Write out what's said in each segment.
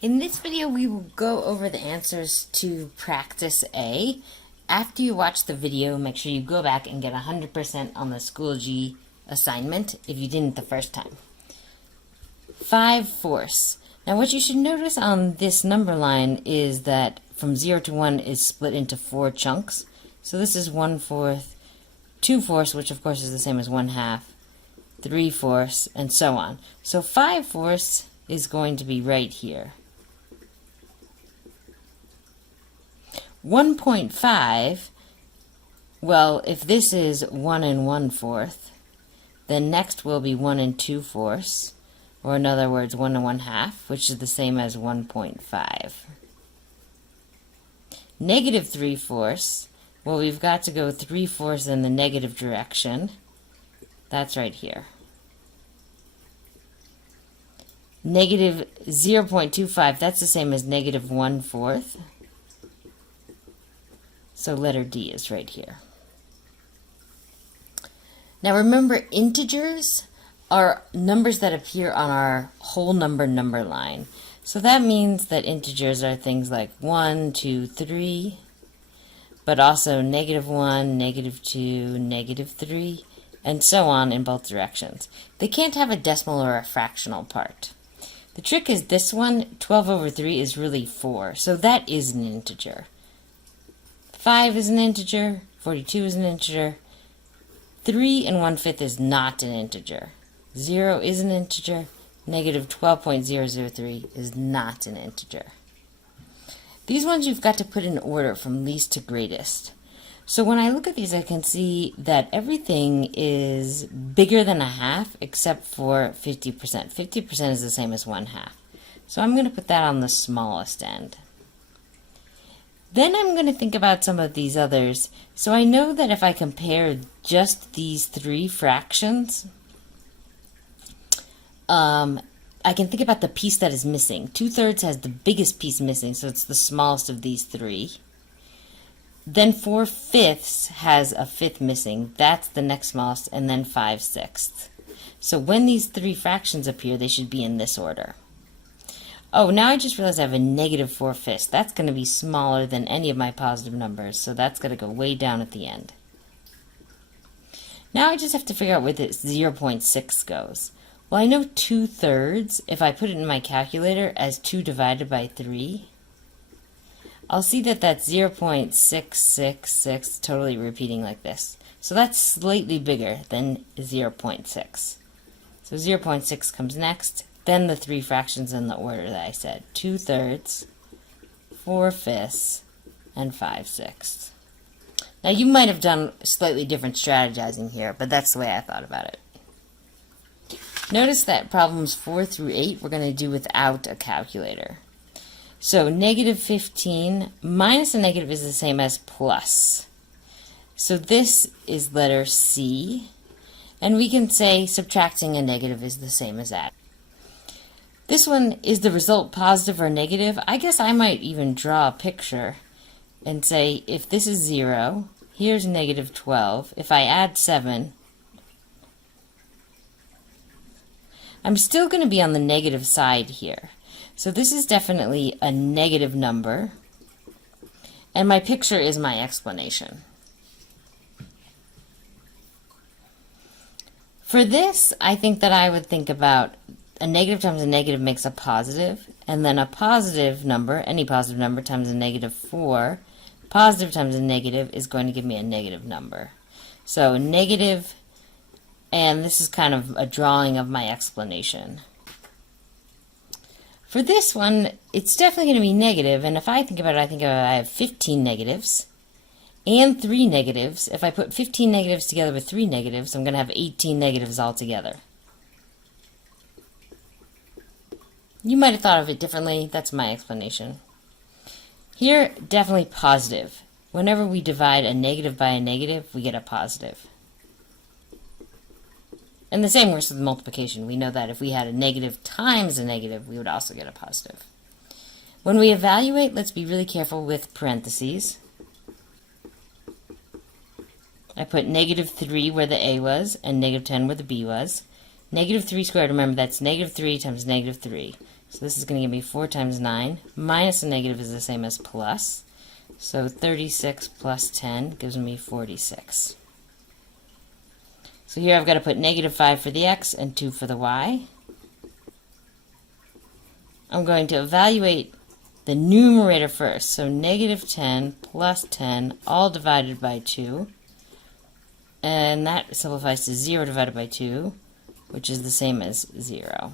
In this video, we will go over the answers to practice A. After you watch the video, make sure you go back and get 100% on the Schoology assignment if you didn't the first time. 5/4. Now what you should notice on this number line is that from 0 to 1 is split into 4 chunks. So this is 1/4, 2/4, which of course is the same as 1/2, 3/4, and so on. So 5/4 is going to be right here. 1.5, well, if this is 1 1/4, then next will be 1 2/4, or in other words, 1 1/2, which is the same as 1.5. Negative 3/4, well, we've got to go 3/4 in the negative direction. That's right here. Negative 0.25, that's the same as negative 1/4. So letter D is right here. Now remember, integers are numbers that appear on our whole number line. So that means that integers are things like 1, 2, 3, but also -1, -2, -3, and so on in both directions. They can't have a decimal or a fractional part. The trick is this one, 12/3 is really 4, so that is an integer. 5 is an integer, 42 is an integer, 3 1/5 is not an integer, 0 is an integer, -12.003 is not an integer. These ones you've got to put in order from least to greatest. So when I look at these, I can see that everything is bigger than 1/2 except for 50%. 50% is the same as 1/2. So I'm going to put that on the smallest end. Then I'm going to think about some of these others. So I know that if I compare just these 3 fractions, I can think about the piece that is missing. 2/3 has the biggest piece missing, so it's the smallest of these 3. Then 4/5 has a 5th missing. That's the next smallest, and then 5/6. So when these 3 fractions appear, they should be in this order. Oh, now I just realized I have a -4/5. That's going to be smaller than any of my positive numbers, so that's going to go way down at the end. Now I just have to figure out where this 0.6 goes. Well, I know 2/3, if I put it in my calculator as 2 divided by 3, I'll see that that's 0.666, totally repeating like this. So that's slightly bigger than 0.6. So 0.6 comes next. Then the 3 fractions in the order that I said. 2/3, 4/5, and 5/6. Now you might have done slightly different strategizing here, but that's the way I thought about it. Notice that problems 4 through 8 we're going to do without a calculator. So -15 minus a negative is the same as plus. So this is letter C, and we can say subtracting a negative is the same as that. This one, is the result positive or negative? I guess I might even draw a picture and say if this is 0, here's -12. If I add 7, I'm still going to be on the negative side here. So this is definitely a negative number, and my picture is my explanation. For this, I think that I would think about a negative times a negative makes a positive, and then a positive number, any positive number, times a -4, positive times a negative is going to give me a negative number. So negative, and this is kind of a drawing of my explanation. For this one, it's definitely going to be negative, and if I think about it, I have 15 negatives and 3 negatives. If I put 15 negatives together with 3 negatives, I'm going to have 18 negatives altogether. You might have thought of it differently. That's my explanation. Here, definitely positive. Whenever we divide a negative by a negative, we get a positive. And the same works with multiplication. We know that if we had a negative times a negative, we would also get a positive. When we evaluate, let's be really careful with parentheses. I put -3 where the A was, and -10 where the B was. -3 squared, remember that's -3 times -3. So this is going to give me 4 times 9. Minus a negative is the same as plus. So 36 plus 10 gives me 46. So here I've got to put negative 5 for the x and 2 for the y. I'm going to evaluate the numerator first. So negative 10 plus 10 all divided by 2. And that simplifies to 0 divided by 2, which is the same as 0.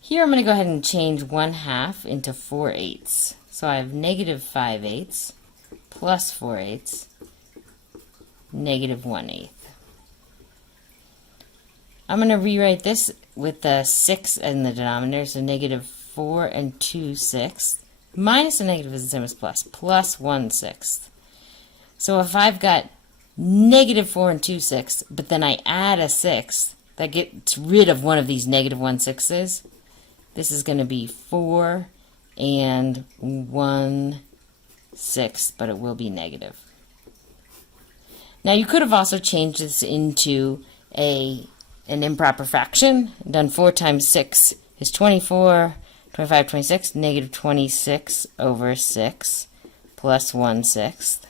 Here I'm going to go ahead and change 1/2 into 4/8. So I have negative 5/8 plus 4/8, negative 1/8. I'm going to rewrite this with the 6 in the denominator, so negative 4 and 2/6. Minus a negative is the same as plus, plus 1/6. So if I've got negative 4 and 2/6, but then I add a 6, that gets rid of one of these negative 1/6s. This is going to be 4 and 1/6, but it will be negative. Now you could have also changed this into an improper fraction. Done 4 times 6 is 24, 25, 26, negative 26 over 6 plus 1/6.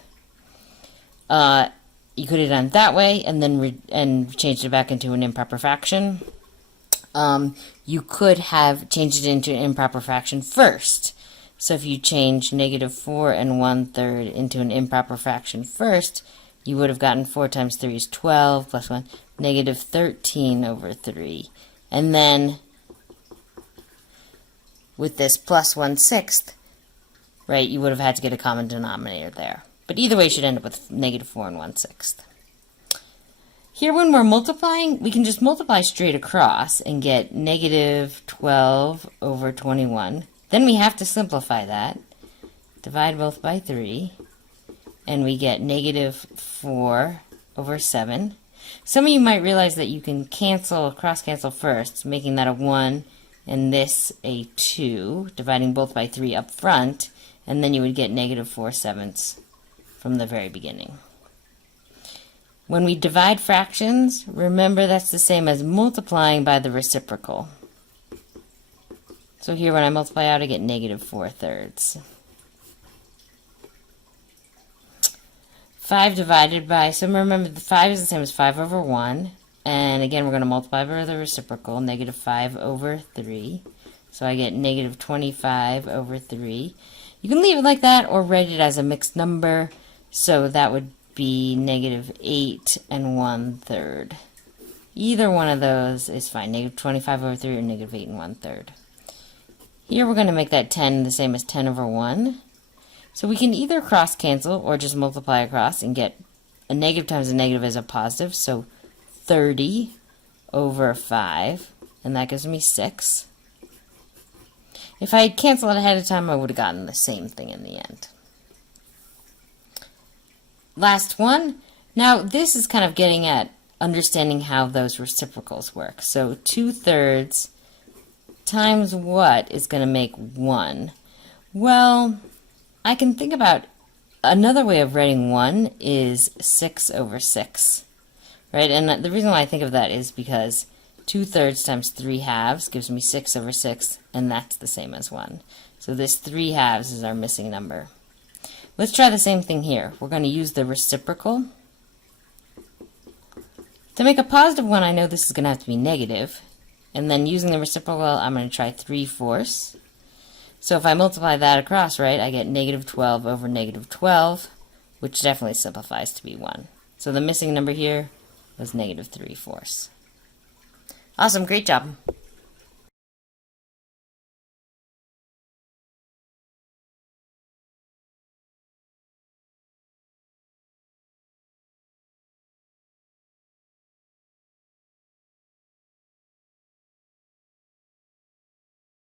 You could have done it that way and then changed it back into an improper fraction. You could have changed it into an improper fraction first. So if you change negative 4 and 1/3 into an improper fraction first, you would have gotten 4 times 3 is 12 plus 1, negative 13 over 3. And then with this plus 1/6, right, you would have had to get a common denominator there. But either way, you should end up with negative 4 and 1/6. Here, when we're multiplying, we can just multiply straight across and get negative 12 over 21. Then we have to simplify that. Divide both by 3. And we get negative 4 over 7. Some of you might realize that you can cross-cancel first, making that a 1 and this a 2, dividing both by 3 up front, and then you would get negative 4/7 from the very beginning. When we divide fractions, remember that's the same as multiplying by the reciprocal. So here when I multiply out, I get negative 4/3. 5 divided by, so remember the 5 is the same as 5 over 1. And again, we're going to multiply by the reciprocal, negative 5 over 3. So I get negative 25 over 3. You can leave it like that or write it as a mixed number. So that would be negative 8 and 1/3. Either one of those is fine, negative 25 over 3 or negative 8 and 1/3. Here we're going to make that 10 the same as 10 over 1. So we can either cross cancel or just multiply across and get a negative times a negative is a positive. So 30 over 5, and that gives me 6. If I had canceled it ahead of time, I would have gotten the same thing in the end. Last one. Now this is kind of getting at understanding how those reciprocals work. So 2/3 times what is going to make 1? Well, I can think about another way of writing 1 is 6 over 6. Right? And the reason why I think of that is because 2/3 times 3/2 gives me 6 over 6, and that's the same as 1. So this 3/2 is our missing number. Let's try the same thing here. We're going to use the reciprocal. To make a positive 1, I know this is going to have to be negative. And then using the reciprocal, I'm going to try 3/4. So if I multiply that across, right, I get negative 12 over negative 12, which definitely simplifies to be 1. So the missing number here was negative 3/4. Awesome, great job.